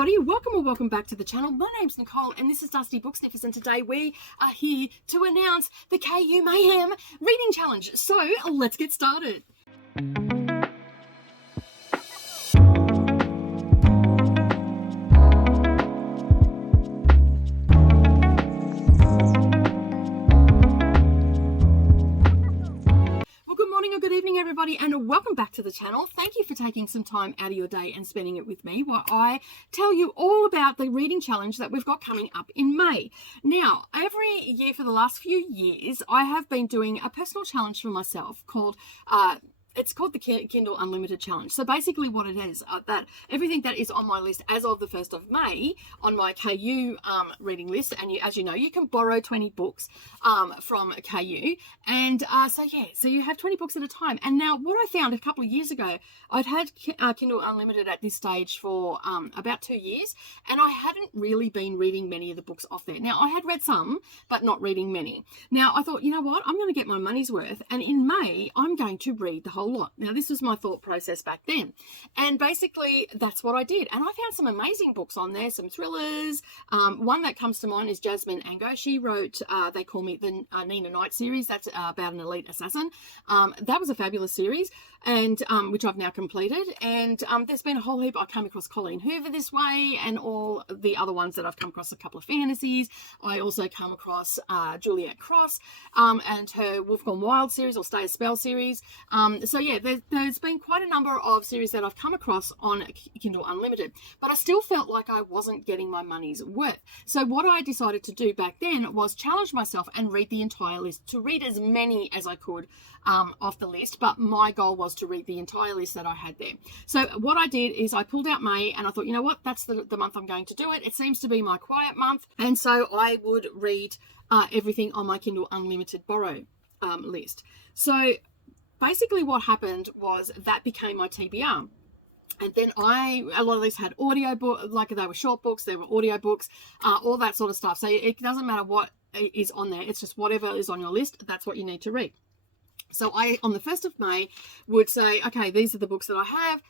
everybody, welcome back to the channel. My name's Nicole and this is Dusty Book Sniffers, and today we are here to announce the Kindle MAYhem reading challenge. So let's get started. Good evening everybody, and welcome back to the channel. Thank you for taking some time out of your day and spending it with me while I tell you all about the reading challenge that we've got coming up in May. Now, every year for the last few years I have been doing a personal challenge for myself called it's called the Kindle Unlimited Challenge. So basically what it is, that everything that is on my list as of the 1st of May on my KU reading list, and as you know, you can borrow 20 books from KU, and so you have 20 books at a time. And now what I found a couple of years ago, I'd had Kindle Unlimited at this stage for about 2 years, and I hadn't really been reading many of the books off there. Now, I had read some, but not reading many. Now, I thought, you know what, I'm going to get my money's worth, and in May, I'm going to read the whole lot. Now, this was my thought process back then, and basically that's what I did. And I found some amazing books on there, some thrillers. One that comes to mind is Jasmine Ango. She wrote They Call Me the Nina Knight series. That's about an elite assassin. That was a fabulous series, and which I've now completed. And there's been a whole heap. I came across Colleen Hoover this way, and all the other ones that I've come across, a couple of fantasies. I also come across Juliet Cross and her Wolf Gone Wild series, or Stay a Spell series. So yeah, there's been quite a number of series that I've come across on Kindle Unlimited, but I still felt like I wasn't getting my money's worth. So what I decided to do back then was challenge myself and read the entire list, to read as many as I could off the list, but my goal was to read the entire list that I had there. So what I did is I pulled out May, and I thought, you know what, that's the month I'm going to do it. It seems to be my quiet month, and so I would read everything on my Kindle Unlimited borrow list. So basically what happened was that became my TBR. And then a lot of these had audio book, like they were short books, there were audio books, all that sort of stuff. So it doesn't matter what is on there. It's just whatever is on your list, that's what you need to read. So I, on the 1st of May, would say, okay, these are the books that I have.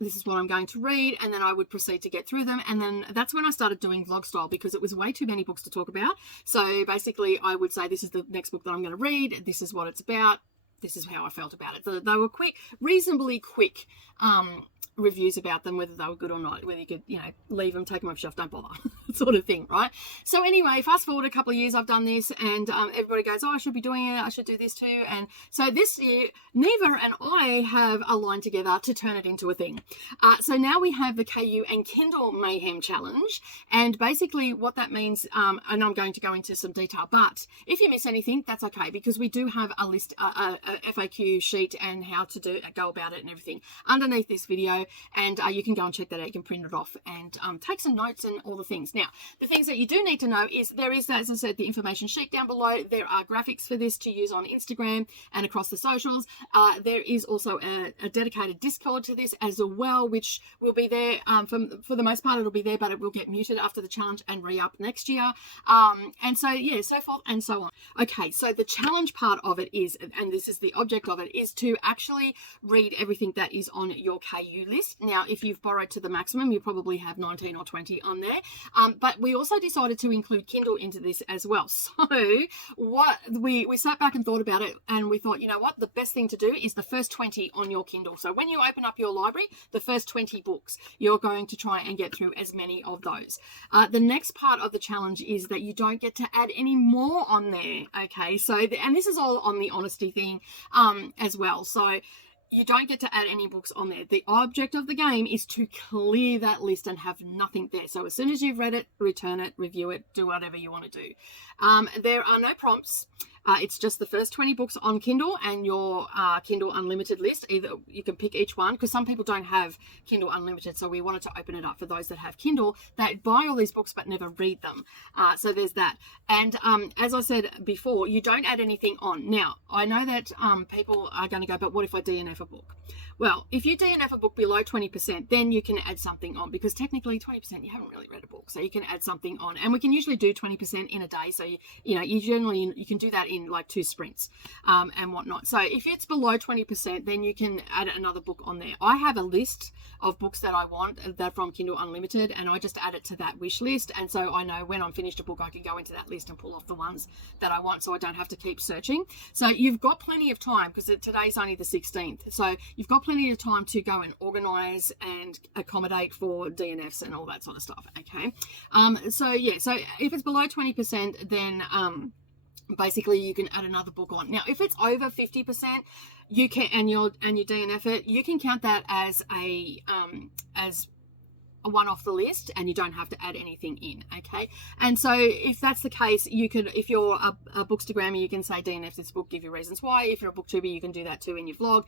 This is what I'm going to read, and then I would proceed to get through them. And then that's when I started doing vlog style, because it was way too many books to talk about. So basically I would say, this is the next book that I'm going to read. This is what it's about. This is how I felt about it. They were quick, reasonably quick reviews about them, whether they were good or not, whether you could, you know, leave them, take them off shelf, don't bother, sort of thing, right? So anyway, fast forward a couple of years, I've done this, and everybody goes, oh, I should be doing it, I should do this too. And so this year, Neva and I have aligned together to turn it into a thing. So now we have the KU and Kindle MAYhem challenge, and basically what that means, and I'm going to go into some detail, but if you miss anything, that's okay, because we do have a list, a FAQ sheet, and how to go about it and everything underneath this video. And you can go and check that out. You can print it off and take some notes and all the things. Now, the things that you do need to know is there is, as I said, the information sheet down below. There are graphics for this to use on Instagram and across the socials. There is also a dedicated Discord to this as well, which will be there. For the most part, it'll be there, but it will get muted after the challenge and re-up next year. And so, yeah, so forth and so on. Okay, so the challenge part of it is, and this is the object of it, is to actually read everything that is on your KU list. Now, if you've borrowed to the maximum, you probably have 19 or 20 on there. But we also decided to include Kindle into this as well. So what we sat back and thought about it, and we thought, you know what, the best thing to do is the first 20 on your Kindle. So when you open up your library, the first 20 books, you're going to try and get through as many of those. The next part of the challenge is that you don't get to add any more on there. Okay, so and this is all on the honesty thing as well. So you don't get to add any books on there. The object of the game is to clear that list and have nothing there. So as soon as you've read it, return it, review it, do whatever you want to do. There are no prompts. It's just the first 20 books on Kindle and your Kindle Unlimited list. Either you can pick each one, because some people don't have Kindle Unlimited, so we wanted to open it up for those that have Kindle that buy all these books but never read them. So there's that. And as I said before, you don't add anything on. Now, I know that people are going to go, but what if I DNF a book? Well, if you DNF a book below 20%, then you can add something on, because technically 20% you haven't really read a book, so you can add something on. And we can usually do 20% in a day, so you can do that in like 2 sprints and whatnot. So if it's below 20%, then you can add another book on there. I have a list of books that I want that from Kindle Unlimited, and I just add it to that wish list. And so I know when I'm finished a book, I can go into that list and pull off the ones that I want, so I don't have to keep searching. So you've got plenty of time, because today's only the 16th. So you've got plenty of time to go and organize and accommodate for DNFs and all that sort of stuff. Okay. So if it's below 20%, then basically you can add another book on. Now, if it's over 50%, you can, and you DNF it, you can count that as a one off the list, and you don't have to add anything in. Okay. And so if that's the case, you could, if you're a bookstagrammer, you can say DNF this book, give your reasons why. If you're a booktuber, you can do that too in your vlog.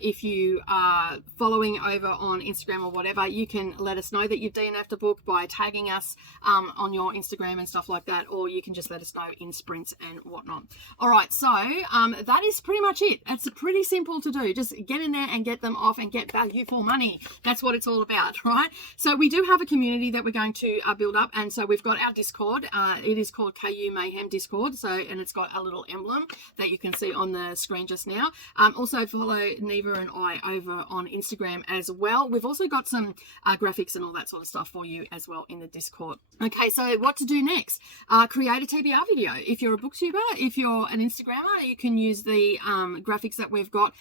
If you are following over on Instagram or whatever, you can let us know that you've DNF'd a book by tagging us on your Instagram and stuff like that, or you can just let us know in sprints and whatnot. All right, so that is pretty much it. It's pretty simple to do. Just get in there and get them off and get value for money. That's what it's all about, right? So we do have a community that we're going to build up, and so we've got our Discord. It is called MAYhem Discord. So, and it's got a little emblem that you can see on the screen just now. Also follow Neva and I over on Instagram as well. We've also got some graphics and all that sort of stuff for you as well in the Discord. Okay, so what to do next? Create a TBR video. If you're a booktuber, if you're an Instagrammer, you can use the graphics that we've got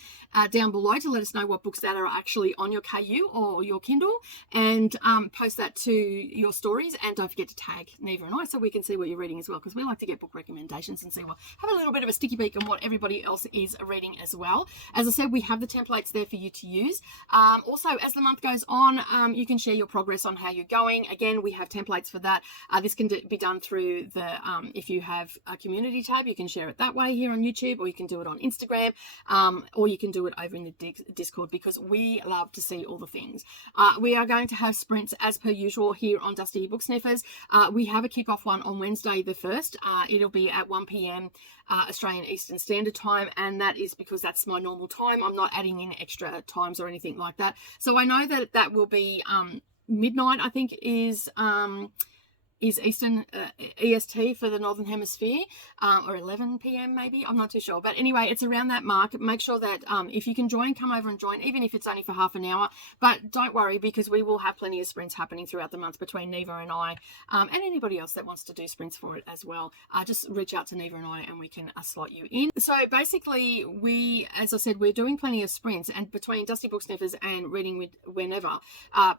down below to let us know what books that are actually on your KU or your Kindle, and post that to your stories. And don't forget to tag Neva and I so we can see what you're reading as well, because we like to get book recommendations and see what, have a little bit of a sticky beak on what everybody else is reading as well. As I said, we have the templates there for you to use. Also, as the month goes on, you can share your progress on how you're going. Again, we have templates for that. This can be done through the, if you have a community tab, you can share it that way here on YouTube, or you can do it on Instagram, or you can do it over in the Discord, because we love to see all the things. We are going to have sprints as per usual here on Dusty Book Sniffers. We have a kickoff one on Wednesday the 1st. It'll be at 1 p.m. Australian Eastern Standard Time, and that is because that's my normal time. I'm not adding in extra times or anything like that. So I know that that will be midnight, I think, is Eastern EST for the Northern Hemisphere, or 11 p.m. maybe, I'm not too sure. But anyway, it's around that mark. Make sure that if you can join, come over and join, even if it's only for half an hour. But don't worry, because we will have plenty of sprints happening throughout the month between Neva and I, and anybody else that wants to do sprints for it as well. Just reach out to Neva and I and we can slot you in. So basically, as I said, we're doing plenty of sprints, and between Dusty Book Sniffers and Reading with Whenever,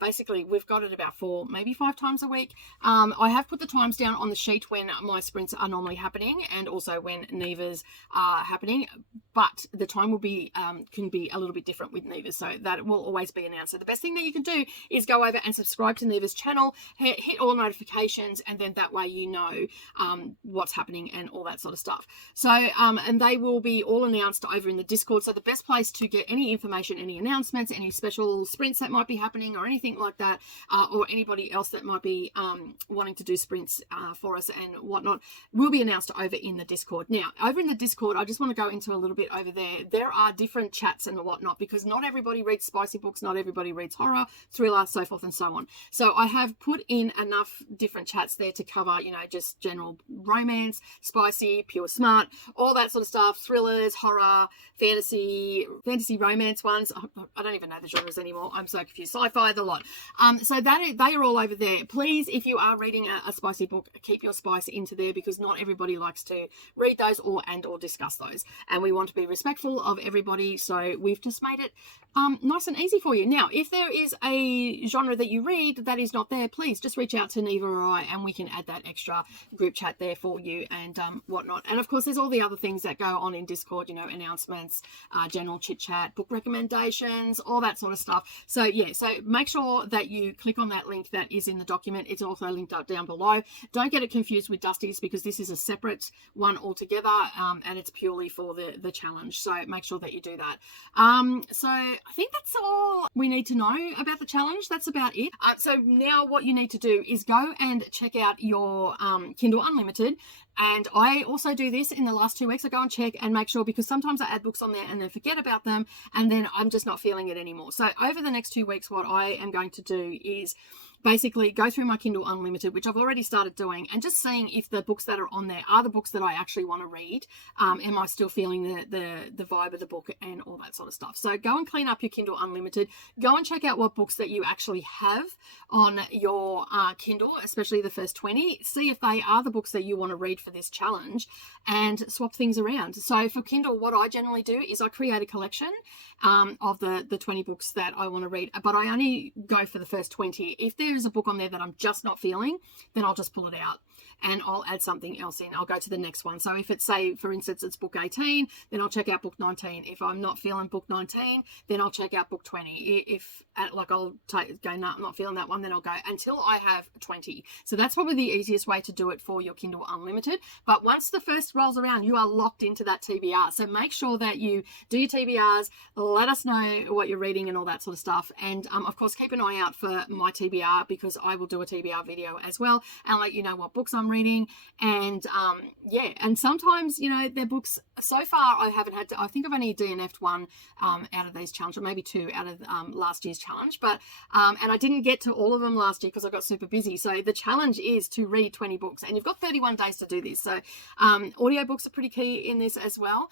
basically we've got it about 4, maybe 5 times a week. I have put the times down on the sheet when my sprints are normally happening, and also when Neva's are happening, but the time will be can be a little bit different with Neva's, so that will always be announced. So the best thing that you can do is go over and subscribe to Neva's channel, hit all notifications, and then that way you know what's happening and all that sort of stuff. So and they will be all announced over in the Discord. So the best place to get any information, any announcements, any special sprints that might be happening or anything like that, or anybody else that might be wanting to do sprints for us and whatnot, will be announced over in the Discord. Now, over in the Discord, I just want to go into a little bit over there. There are different chats and whatnot, because not everybody reads spicy books, not everybody reads horror, thriller, so forth and so on. So I have put in enough different chats there to cover, you know, just general romance, spicy, pure smart, all that sort of stuff, thrillers, horror, fantasy romance ones. I don't even know the genres anymore. I'm so confused. Sci-fi, the lot. So they are all over there. Please, if you are reading a spicy book, keep your spice into there, because not everybody likes to read those or discuss those, and we want to be respectful of everybody, so we've just made it nice and easy for you. Now, if there is a genre that you read that is not there, please just reach out to Neva or I, and we can add that extra group chat there for you and whatnot. And of course, there's all the other things that go on in Discord, you know, announcements, general chit chat, book recommendations, all that sort of stuff. So yeah, so make sure that you click on that link that is in the document. It's also linked up down below. Don't get it confused with Dusty's, because this is a separate one altogether, and it's purely for the challenge. So make sure that you do that. So I think that's all we need to know about the challenge. That's about it. So now what you need to do is go and check out your Kindle Unlimited. And I also do this in the last 2 weeks. I go and check and make sure, because sometimes I add books on there and then forget about them, and then I'm just not feeling it anymore. So over the next 2 weeks, what I am going to do is basically go through my Kindle Unlimited, which I've already started doing, and just seeing if the books that are on there are the books that I actually want to read. Am I still feeling the vibe of the book and all that sort of stuff? So go and clean up your Kindle Unlimited. Go and check out what books that you actually have on your Kindle, especially the first 20. See if they are the books that you want to read for this challenge, and swap things around. So for Kindle, what I generally do is I create a collection of the 20 books that I want to read, but I only go for the first 20. If there's a book on there that I'm just not feeling, then I'll just pull it out and I'll add something else in. I'll go to the next one. So if it's, say, for instance, it's book 18, then I'll check out book 19. If I'm not feeling book 19, then I'll check out book 20. If, like, I'll go, no, I'm not feeling that one, then I'll go until I have 20. So that's probably the easiest way to do it for your Kindle Unlimited. But once the first rolls around, you are locked into that TBR. So make sure that you do your TBRs, let us know what you're reading and all that sort of stuff. And of course, keep an eye out for my TBR, because I will do a TBR video as well and let you know what books I'm reading. And yeah, and sometimes, you know, their books, so far I haven't had to, I think I've only DNF'd one out of these challenges, or maybe two out of last year's challenge, but and I didn't get to all of them last year because I got super busy. So the challenge is to read 20 books, and you've got 31 days to do this. So audiobooks are pretty key in this as well.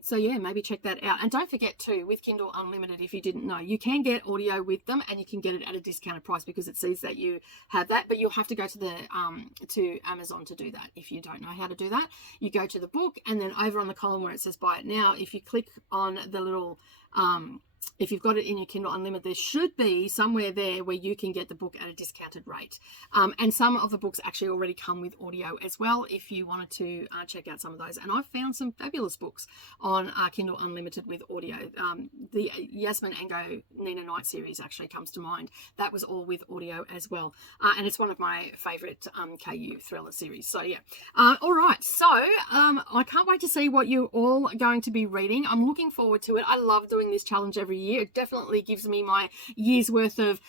So yeah, maybe check that out. And don't forget too, with Kindle Unlimited, if you didn't know, you can get audio with them, and you can get it at a discounted price because it sees that you have that, but you'll have to go to the to Amazon to do that. If you don't know how to do that, you go to the book, and then over on the column where it says buy it now, if you click on the little if you've got it in your Kindle Unlimited, there should be somewhere there where you can get the book at a discounted rate. And some of the books actually already come with audio as well, if you wanted to check out some of those. And I've found some fabulous books on Kindle Unlimited with audio. The Yasmin Ango Nina Knight series actually comes to mind. That was all with audio as well. And it's one of my favourite KU thriller series. So yeah. All right. So I can't wait to see what you're all going to be reading. I'm looking forward to it. I love doing this challenge every year. It definitely gives me my year's worth of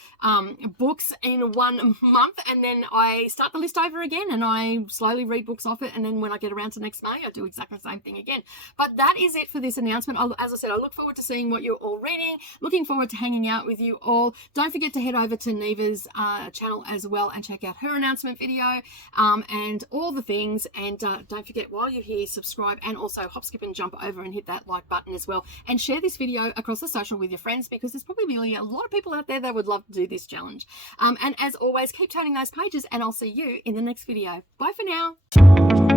books in 1 month, and then I start the list over again and I slowly read books off it, and then when I get around to next May I do exactly the same thing again. But that is it for this announcement. As I said, I look forward to seeing what you're all reading, looking forward to hanging out with you all. Don't forget to head over to Neva's channel as well and check out her announcement video and all the things. And don't forget, while you're here, subscribe, and also hop, skip and jump over and hit that like button as well, and share this video across the social with your friends, because there's probably really a lot of people out there that would love to do this challenge. And as always, keep turning those pages, and I'll see you in the next video. Bye for now.